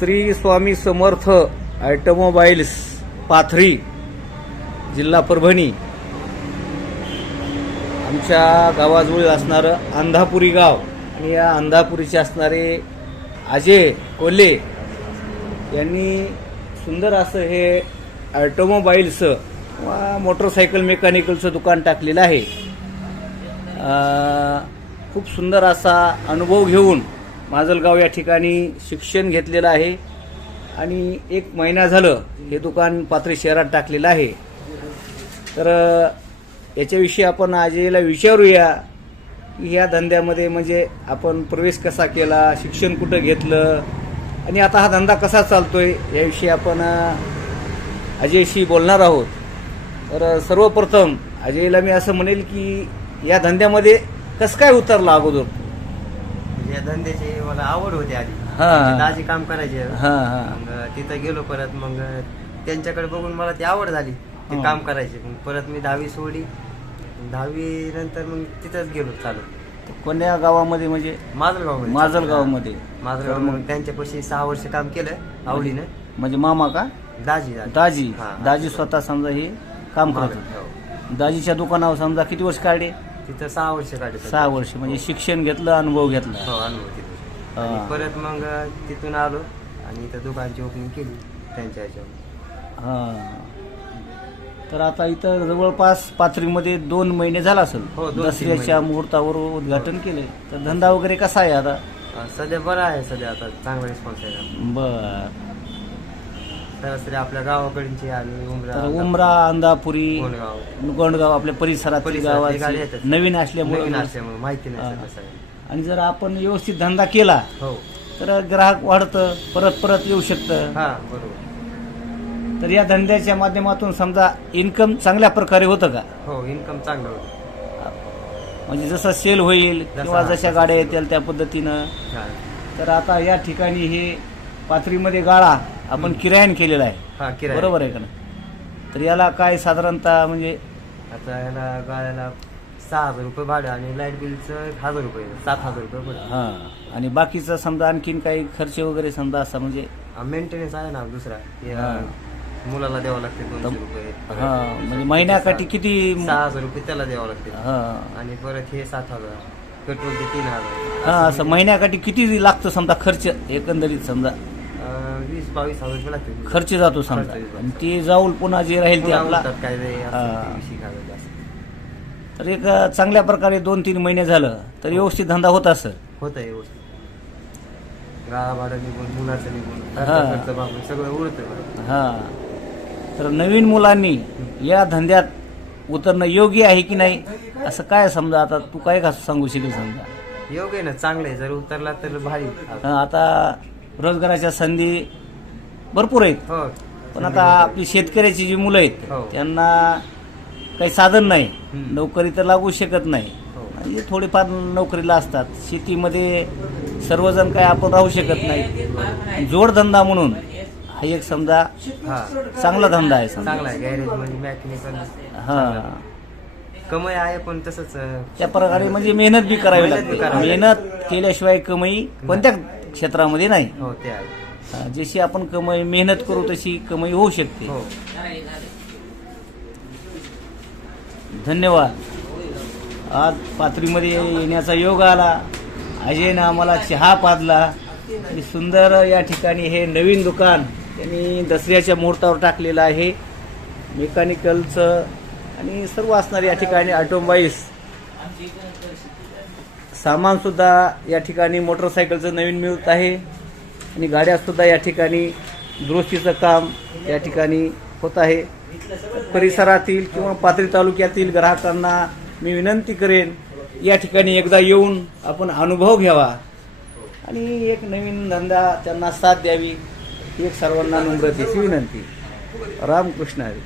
Shri Swami Samarth automobiles Pathri जिल्हा परभणी आमच्या गावाजवळ असणारं अंधापुरी गाव आणि या अंधापुरीचे असणारे अजय कोल्हे यांनी सुंदर असं हे ऑटोमोबाईल्सचं किंवा मोटरसायकल मेकॅनिकलचं दुकान टाकलेलं आहे. खूप सुंदर असा अनुभव घेऊन माजलगाव या ठिकाणी शिक्षण घेतलेलं आहे आणि 1 महिना झालं हे दुकान पाथरी शहरात टाकलेलं आहे. तर याच्याविषयी आपण अजयला विचारूया की या धंद्यामध्ये म्हणजे आपण प्रवेश कसा केला, शिक्षण कुठं घेतलं आणि आता हा धंदा कसा चालतोय याविषयी आपण अजयशी बोलणार आहोत. तर सर्वप्रथम अजयला मी असं म्हणेल की या धंद्यामध्ये कसं काय उतरला अगोदर? या धंद्याची मला आवड होती आधी. हा. दाजी काम करायचे. हा हा मग तिथं गेलो परत. मग त्यांच्याकडे बघून मला ती आवड झाली ते हा. काम करायचे. मग परत मी 10वी सोडली. 10वी नंतर मग तिथंच गेलो चालू. कोण्या गावामध्ये म्हणजे? माजलगावमध्ये. माजलगावमध्ये. माजलगाव. मग त्यांच्यापाशी 6 वर्ष काम केलं आवडीनं. म्हणजे मामा का? दाजी दाजी. हा. दाजी स्वतः समजा हे काम करत होते. हो. दाजीच्या दुकानावर समजा किती वर्ष काढले? तिथं 6 वर्ष काढले. 6 वर्ष. म्हणजे शिक्षण घेतलं, अनुभव घेतला. हो, अनुभव तिथं. हा. आणि परत मग तिथून आलो आणि इथं दुकानची ओपनिंग केली त्यांच्या ह्याच्यावर. हा. तर आता इथं जवळपास पाथरीमध्ये 2 महिने झाला असेल. हो, 2-3 दसऱ्याच्या महिने. मुहूर्तावर उद्घाटन केले. तर धंदा वगैरे कसा आहे आता? सध्या बरं आहे. सध्या आता चांगला रिस्पॉन्स आहे. बर. सरासरी आपल्या गावाकडची आणि तर उमरा, अंधापुरी, कोणगाव गोंडगाव आपल्या परिसरात गाडी गावात येतात. नवीन असल्यामुळे नवीन असल्यामुळे माहिती नाही हा. सगळं. आणि जर आपण व्यवस्थित धंदा केला हो. तर ग्राहक वाढतं, परत परत येऊ शकतं. हा, बरोबर. तर या धंद्याच्या माध्यमातून समजा इन्कम चांगल्या प्रकारे होतं का? हो, इन्कम चांगलं होतं. म्हणजे जसं सेल होईल किंवा जशा गाड्या येतील त्या पद्धतीनं. हा. तर आता या ठिकाणी हे पाथरीमध्ये गाळा आपण किरायाने केलेला आहे. हा, किराया. बरोबर आहे का नाही? तर याला काय साधारणतः म्हणजे आता याला गाड्याला 6,000 रुपये भाडं आणि लाईट बिलचं 1,000 रुपये, 7,000 रुपये पडतं. हा. आणि बाकीचं समजा आणखीन काही खर्च वगैरे समजा असा म्हणजे मेंटेनन्स आहे ना दुसरा. हे, हा. मुलाला द्यावं लागते 200 रुपये. हा. म्हणजे महिन्याकाठी किती? 6,000 रुपये त्याला द्यावं लागते. हा. आणि परत हे 7,000, पेट्रोलचे 3,000. हा. असं महिन्याकाठी किती लागतं समजा खर्च एकंदरीत समजा? 20-22,000 रुपये लागते. खर्च जातो समजा. खर्च. आणि ते जाऊन पुन्हा जे राहील ते पुन्हा आपला. उरतात काय ते असं हा. ते विषय घालायचे असं. तर एक चांगल्या प्रकारे 2-3 महिने झालं तर व्यवस्थित धंदा होत असं. होतं व्यवस्थित. गाळा भाडं निघून, मुलाचं निघून, हा. खर्च भागून सगळं उरतं. हा. तर नवीन मुलांनी या धंद्यात उतरणं योग्य आहे की नाही असं काय समजा आता तू काय का सांगू शकेल समजा? योग्य आहे ना, चांगलं आहे. जर उतरला तर भारी. आता रोजगाराच्या संधी भरपूर आहेत. हो. पण आता आपली शेतकऱ्याची जी मुलं आहेत हो. त्यांना काही साधन नाही. हम्म. नोकरी तर लागू शकत नाही. हो. म्हणजे थोडेफार नोकरीला असतात. शेतीमध्ये सर्वजण काय आपण राहू शकत नाही. जोडधंदा म्हणून हा एक समजा हा, चांगला धंदा आहे समजा. चांगला आहे. गॅरेज मध्ये मेकॅनिकल हा. कमाई आहे पण तसंच त्या प्रकारे म्हणजे मेहनत बी करावी मेहनत बी लागते. करावी मेहनत केल्याशिवाय कमाई कोणत्या क्षेत्रामध्ये नाही. हो, ते आहे. जशी आपण कमाई मेहनत करू तशी कमाई होऊ शकते. हो. धन्यवाद. आज पाथरीमध्ये येण्याचा योग आला. अजयनं आम्हाला चहा पाजला आणि सुंदर या ठिकाणी हे नवीन दुकान त्यांनी दसऱ्याच्या मुहूर्तावर टाकलेलं आहे. मेकॅनिकलचं आणि सर्व असणारे या ठिकाणी ऑटोमोबाईल्स सामान सुद्धा या ठिकाणी मोटरसायकलचं नवीन मिळत आहे आणि गाड्या सुद्धा या ठिकाणी दुरुस्तीचं काम या ठिकाणी होत आहे. परिसरातील किंवा पाथरी तालुक्यातील ग्राहकांना मी विनंती करेन या ठिकाणी एकदा येऊन आपण अनुभव घ्यावा आणि एक नवीन धंदा त्यांना साथ द्यावी ही एक सर्वांना नम्रतेची विनंती. रामकृष्ण हरी.